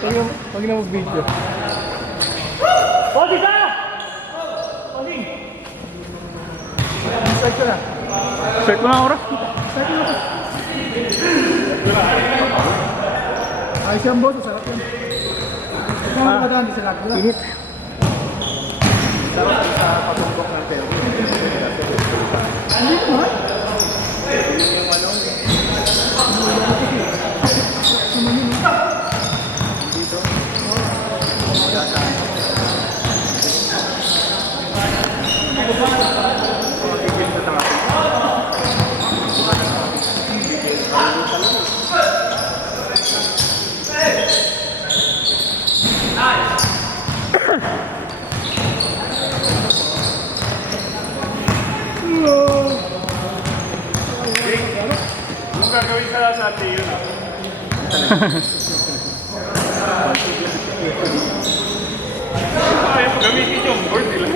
Huwag na mag-video. Odi ka! Odi! Start ko na. Start mo na ang oras. Start mo na. Ayos yan boss, sarap yan. Kung ano ba di sarap nila? Init. Sarap sa patumbok ng pero. Hindi ko ha? Yung ano? Dito? Kung gagawin ka lang sa atin yun ay, gamitin yung board nila.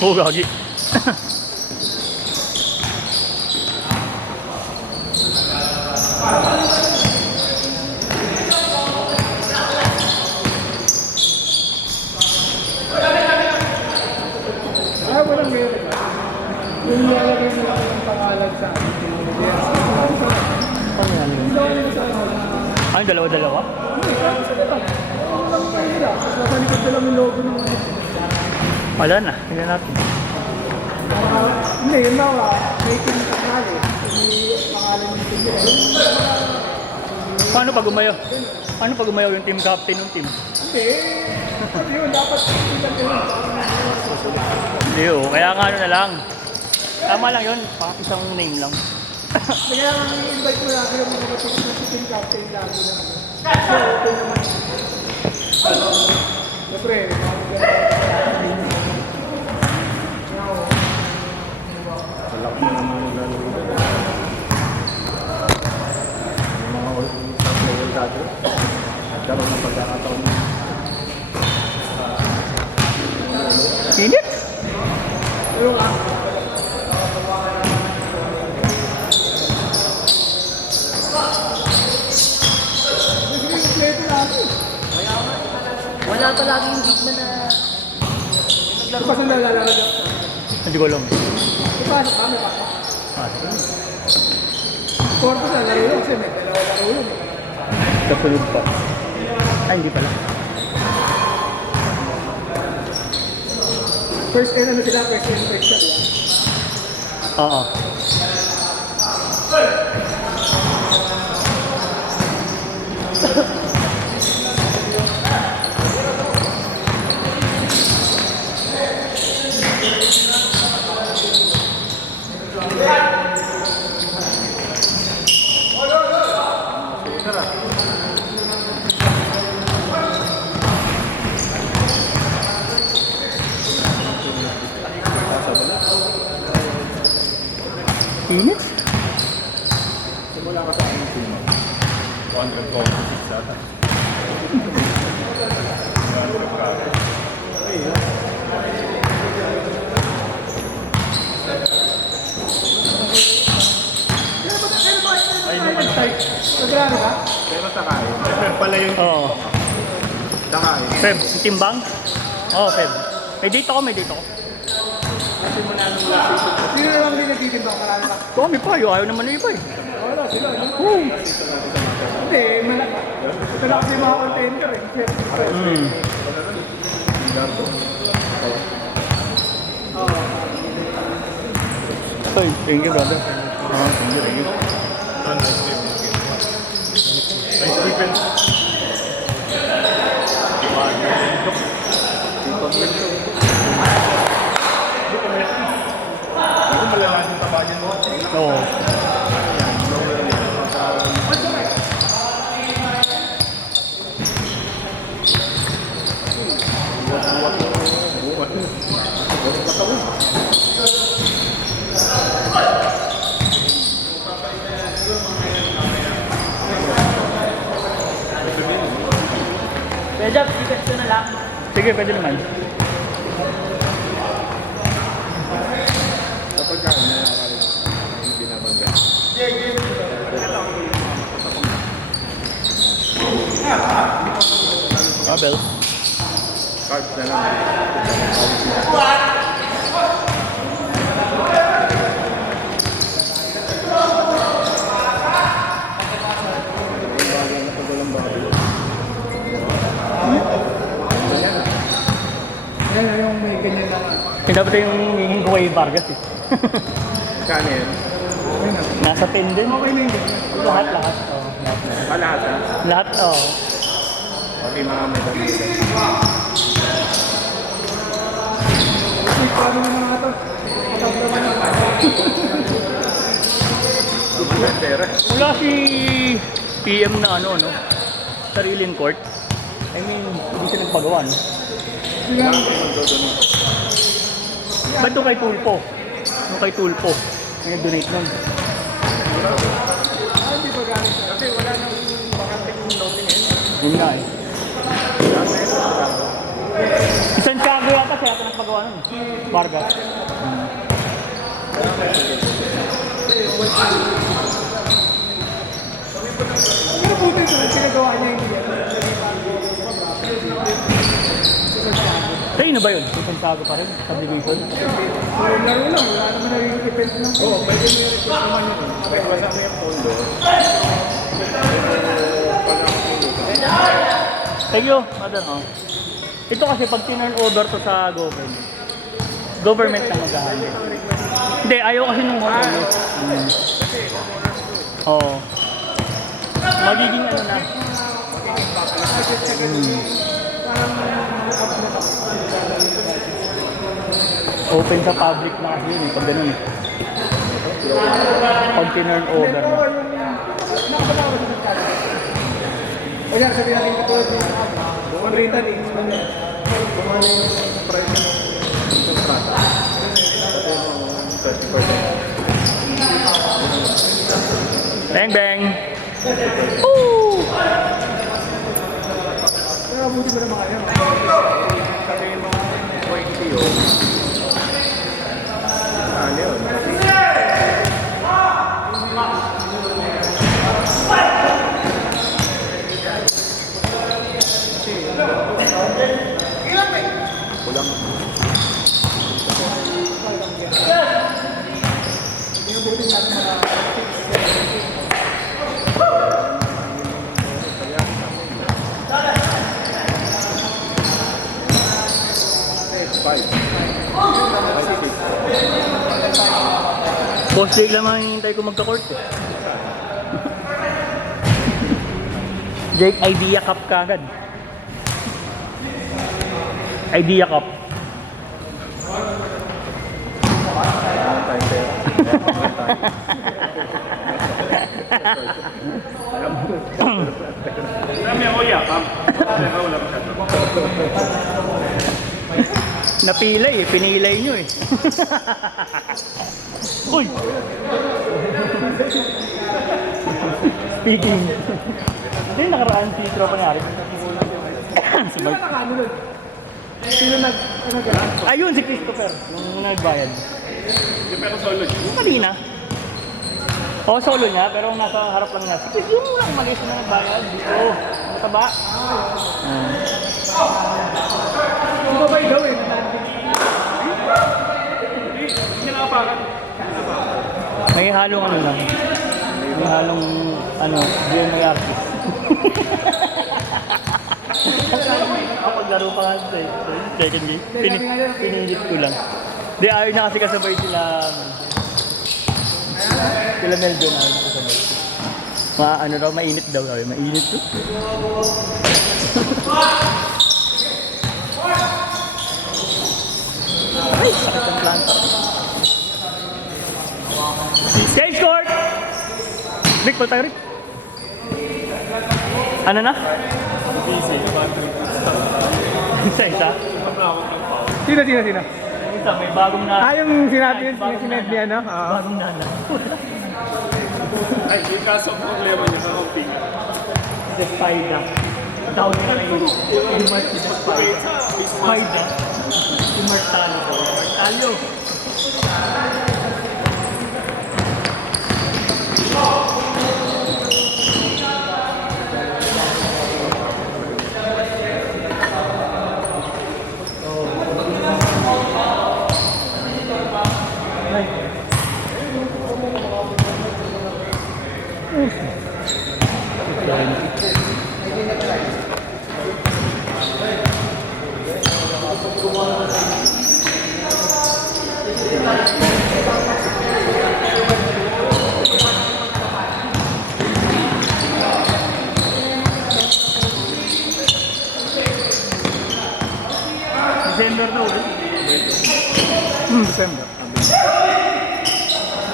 Oh, gagi. Walang meron. Yung nilalagay nila ang pangalan sa akin. Ano yan yun? Ay, dalawa-dalawa? Hindi, kasi sa diba? Ano lang pa nila? Sa likod na lang yung logo ng ano. Wala na, tingnan natin. Hindi, yun na making pangalan. Hindi pangalan ng team nila. Paano pag umayaw? Paano pag umayaw yung team captain ng team? Hindi. Yun, dapat kita ko yun. Hindi oh, kaya nga ano na lang. Tama lang yun, isang name lang. Kaya nga i-invite mo lagi yung mga team captain lagi na. So, open naman. Siyempre, Wala ko naman nalulugan. Yung mga all-level dati. Nagkaroon ng pagkakataon. Init? ano ka? Wala pa lagi yung gitna na Ito pa saan lalala ka? Hindi ko alam. Ipasok ka, may pasok. Ah, sige. Korpo na laro yun kasi may dalawa laro yun. Kasunod pa. Ay, hindi pala. First and ano sila, first and first shot. Oo. Init? Simula ka sa aming team. 100 goals data. Nagano ka? Pero sa kain. Pero pala yung Oo. dakain. Feb, timbang? Oo, Feb. May date ako, may date ako. Sino na lang din nagtitimbang marami ka? Kami pa, ayaw naman na iba eh. Wala sila. Hindi, malaki. Ito lang kasi mga contender eh. Ay, thank you brother. Thank you. Nice defense. Ako malalaman yung tabayan mo. Oo. Sige, pwede naman. Kapag ka, hindi binabangga. Barbell. Cards na lang. Yan yung may ganyan na. Yung dapat yung hingin ko kay Vargas eh. Kano yan? Ayun na. Nasa 10 din. Okay na yun. Lahat. Oh, lahat. Lahat ha? Lahat, oh. Pati mga may damit. Wait, paano naman nga ito? Matabla naman naman. Wala pera. Wala si PM na ano, sariling court. I mean, hindi siya nagpagawa, no? Ba't doon kay Tulpo? Doon kay Tulpo. May nag-donate nun. Hindi ba galing? Kasi wala nang makanting loading eh. Yun nga eh. Si Santiago yata siya ata nagpagawa nun. Vargas. Pero buti ito, pinagawa niya yung Sa'yo na ba yun? Si Santiago pa rin? Subdivision? laro lang, wala naman naging depende lang. Oo, pwede mo yung request naman yun. Kahit wala mo yung pondo. Thank you, Mother. Oh. Ito kasi pag tinurn over to sa government. Government na mag-ahandle. Hindi, ayaw kasi nung homeowners. Oo. Magiging ano na. Open sa public na kasi yun, pag ganun. Pag tinurn over na. O yan, sabi natin katulad ng Manritan eh. Kung ano yung price ng kontrata. Kasi yung 30%. Bang bang! Woo! Pero buti mo naman kaya. Kasi yung mga 20 yun. Ano yun? Kulang. Boss Jake lang ang hintay ko magka-court eh. Jake, Idea Cup ka agad. Idea Cup. Dami ako yakam. Wala masyado. Napilay eh, pinilay nyo eh. Uy! Speaking. Hindi nakaraan si tropa ni Aris. Si Mark. Ano nun? Sino ano gano'n? Ayun, si Christopher. Nung nagbayad. Yung pero solo yun. Yung kanina. Oo, solo niya, pero nasa harap lang niya. Si Chris, yung lang maliit na nagbayad. Dito. Mataba. Yung babay daw eh. Hindi nakapakan. May halong ano lang. May halong ano, DNA artist. Kapaglaro pa nga sa second game. Pinilit ko lang. Di ayaw niya kasi kasabay sila. Sila Melvin ayaw niya kasabay. Ano daw, mainit daw. Mainit to. Ay, sakit ang planta. Stage court! Rick, pala tayo, Rick. Ano na? Isa. Sino? Isa, may bagong na. Yung sinabi yun, sinad niya, no? Bagong na. Ay, yung kaso problema niya sa comping. The spider. Down na kay Martinez pa. Spider. Si Martalo. Martalo. December na ulit. December.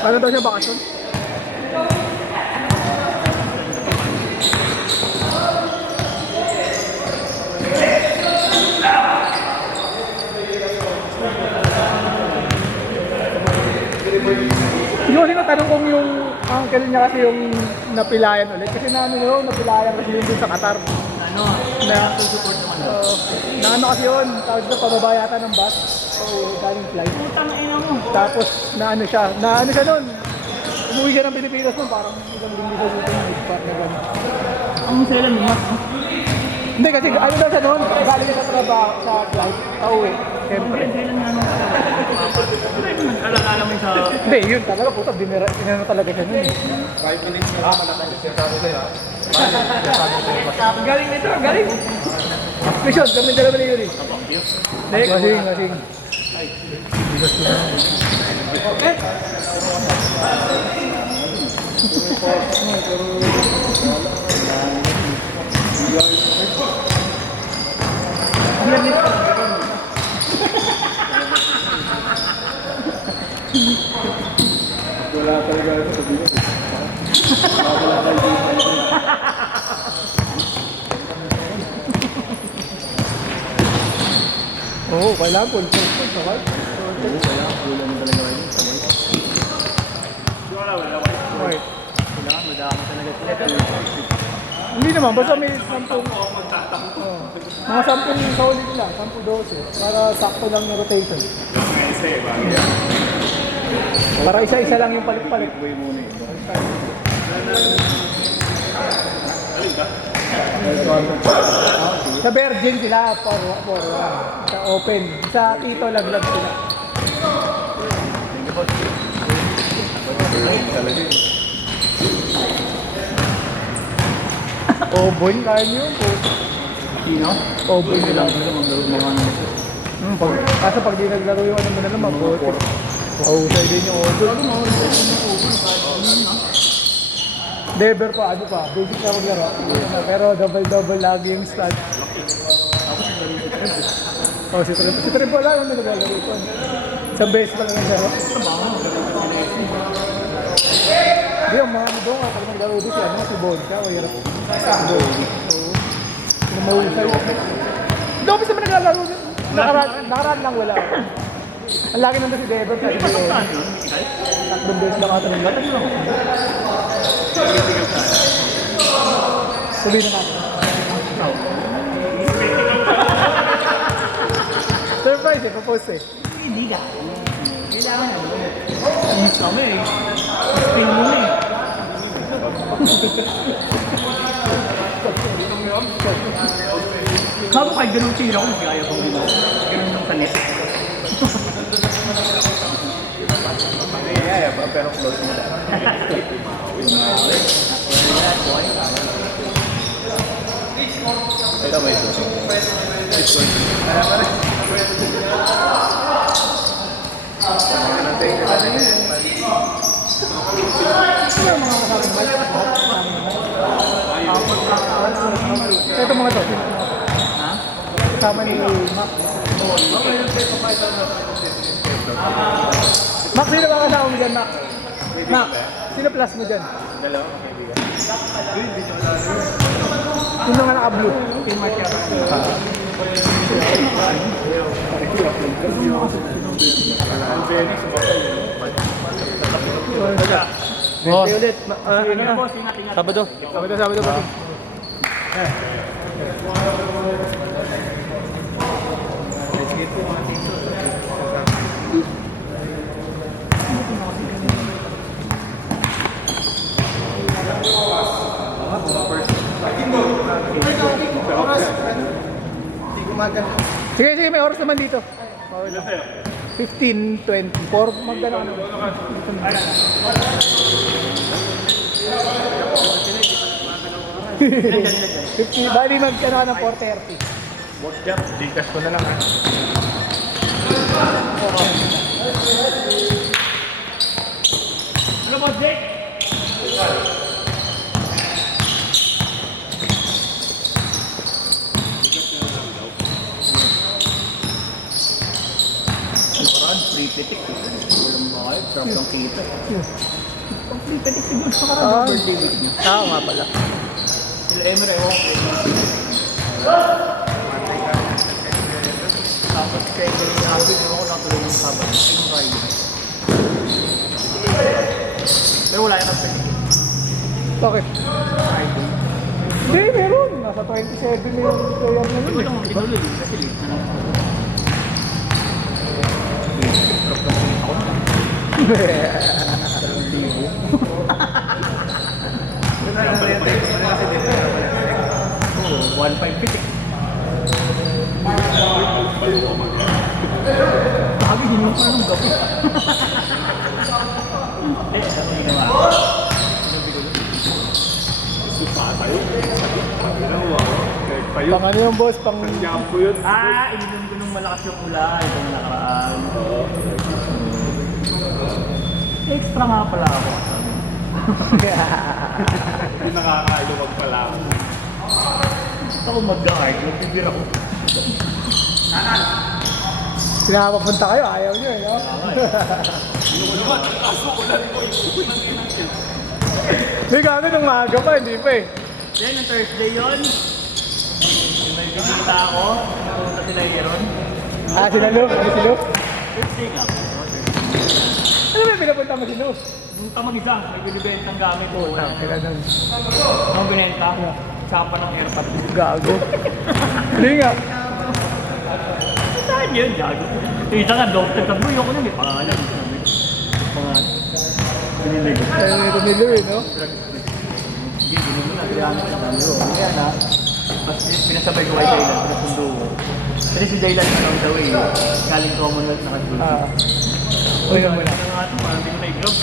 Ano daw siya bakasyon? Yung kasi natanong kung yung uncle niya kasi yung napilayan ulit. Kasi napilayan kasi yun dun sa Qatar. Ano? Na, Support naman. na ano kasi yun, tawag na pababa yata ng bus. So, galing flight. Putang ina mo. Tapos, na ano siya nun. Umuwi siya ng Pilipinas nun, parang isang linggo sa susunod ng spot na gano'n. Ang sela ni Max. Hindi kasi ano daw siya nun, galing siya sa trabaho, sa flight, pauwi. Siyempre. Ang sela nga nung nag-alala mo sa... Hindi, yun talaga, puta, dinano talaga siya nun. 5 minutes na lang, malaki yung sinasabi sa'yo. Galing nito, galing. Mission, kami dalawa ni Yuri. Next. Masing. Okay. Wala talaga ito sa dito. Oo, kailangan po. Sakal. Wala na talaga rin. Okay. Kailangan madami talaga sila. Hindi naman, basta may 10. Mga 10 sa ulit lang, 10-12. Para sakto lang yung rotation. Para isa-isa lang yung palit-palit. Sa Virgin sila, for sa open. Sa Tito, laglag sila. Oboy, kaya niyo yun po. Sino? Oboy nila. Mga Kaso pag di naglaro yung ano mo na naman, po. Pausay din yung oboy. Never pa, ano pa, basic na maglaro. Pero double-double lagi yung stats. Oh, si Trip wala yung naglalaro ito. Sa base pa lang yung laro. Hindi, yung mga ano doon, pag naglaro doon siya, si Bonka, o hirap. Oo. Sino mahusay. Doon kasi naman naglalaro doon. Nakaraan lang wala. Ang lagi nandun si Dever kasi tatlong beses lang ata nila. Tuloy na natin. Surprise eh, propose eh. Hindi ka. Kailangan ano. Miss kami eh. Spin mo na eh. Mabo kahit ganun tira ko, gaya ko nila. Ganun ng talit. Pero close mo lang. Ito ba ito? Ito mga to. Ha? Kasama ni Mac. Mac, sino ba kasama mo dyan, Mac? Mac, sino plus mo dyan? Dalawa, kaibigan. Sino nga naka-blue? Team match yata. Boss. Ulit. Ano na boss? Ingat. Sabado. Sige, sige, may oras naman dito. 15:24. Magkano ano? 50, bali magkano ka ng 4:30. Yep, Gcash ko na lang ha. Ano ba, Jake? Parang free pitik. Walang mahal. Sarap ng kita. Pag free pitik siguro sa karang birthday week niya. Nga pala. Sila Emer, ewan ko. Tapos kaya galing na ako, hindi ako natuloy ng sabat. Yung Friday. Pero wala yung kasi. Bakit? Friday. Hindi, meron. Nasa 27 na yung player na Hindi yun. ko lang tinuloy kasi late na lang ako. Drop lang ulit ako. Oo, 1.5 Sabi, hindi mo pa nung gabi. Eh, ano yung ginawa? Pang ano yung boss? Pang... Jampo yun. Ininom ko nung malakas yung ulan. Ito na nakaraan. Extra nga pala ako. Hindi nakakailuwag pala ako. Gusto ko mag-guard. Nagbibira ko. Pinapapunta kayo, ayaw nyo eh, no? Hindi gano'n nung maaga pa, hindi pa eh. Then, yung Thursday yun. May bisita ako. Napunta sila Aaron. Ah, si Lalo? Ano si Lu? Thursday nga. Ano ba yung pinapunta mo si Lu? Nung tamang isa, may binibentang gamit ko. Kaya nun. Nung binenta, tsapa ng airpot. Gago. Hindi nga. Saan yun, gago? Yung isa nga, doctor. Sabi ko nun, may pangalan. Mga binili ko. Ayun ito ni Lu eh, no? Hindi, binili mo na. Kailangan ko na kami. Kaya na, tapos pinasabay ko kay Daylan, pinasundo ko. Kasi si Daylan na lang daw eh. Galing Commonwealth na kasi. Ah. Uy, mo na. Ano nga ito, parang hindi ko na-i-grab.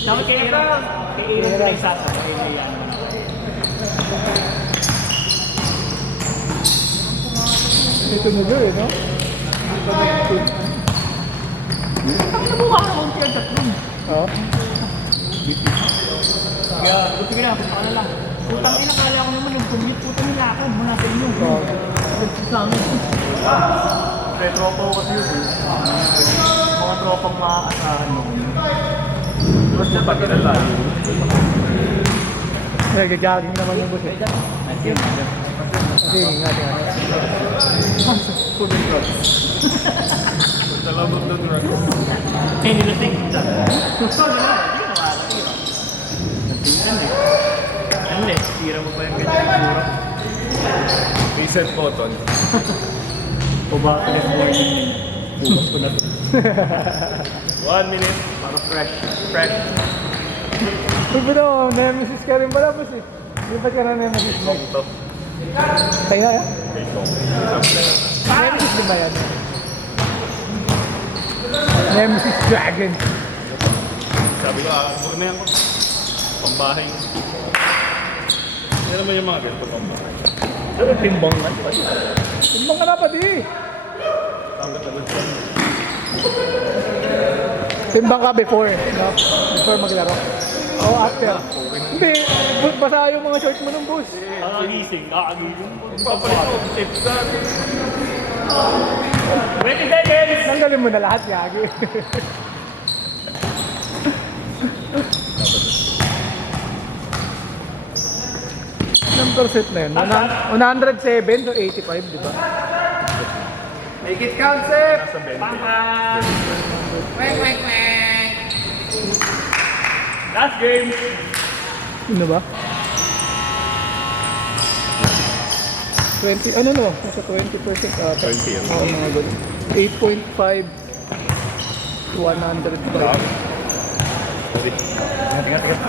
Dapat kay Aaron ko na isasa. Kay Layan. Ito ni Lu eh, no? Ang nabuha ka akong tiyan sa room. Oo. Kaya, buti ka na, punta ka na lang. Putang ina, kala ko naman yung commute, putang nilakad muna sa inyo. Oo. Sa amin. Pre, tropa ko kasi yun eh. Mga tropang maaasahan mo. Mas yung pagkilala. Nag-jogging naman yung boss eh. Ayun. Kasi ingati ano. Food and drugs. Sa loob ng drugs. Eh, nilasing kita. Gusto na lang, hindi ka makakatira. Natingnan eh. Ano eh, tira mo pa yung ganyan siguro. Reset button. O ba, next morning yun. Bukas ko na to. 1 minute. Para fresh. Fresh. Uy, pero nemesis ka rin pala boss eh. Lipat ka na nemesis mo. Ito. Kaya yan? Ito. Nemesis din ba yan? Nemesis Dragon. Sabi ko, huwag na yan ko. Pambahay. Yan naman yung mga ganito pambahay. Ano timbang nga? Timbang ka dapat eh. Tangat na doon. Timbang ka before, no? Before maglaro. O after. Hindi, basa yung mga shorts mo nung boss. Kakagising. Papalit ko. Tips na. 20 seconds! Tanggalin mo na lahat, gagi. Ilang percent na yun? 107 to 85, di ba? Make it count, Sep! Nasa 20. Pangka! Last game! Ano ba? 20, ano no? Nasa 20% ata. 20 yun. Oo, mga ganun. 8.5 to 105. Sorry. Tingnan.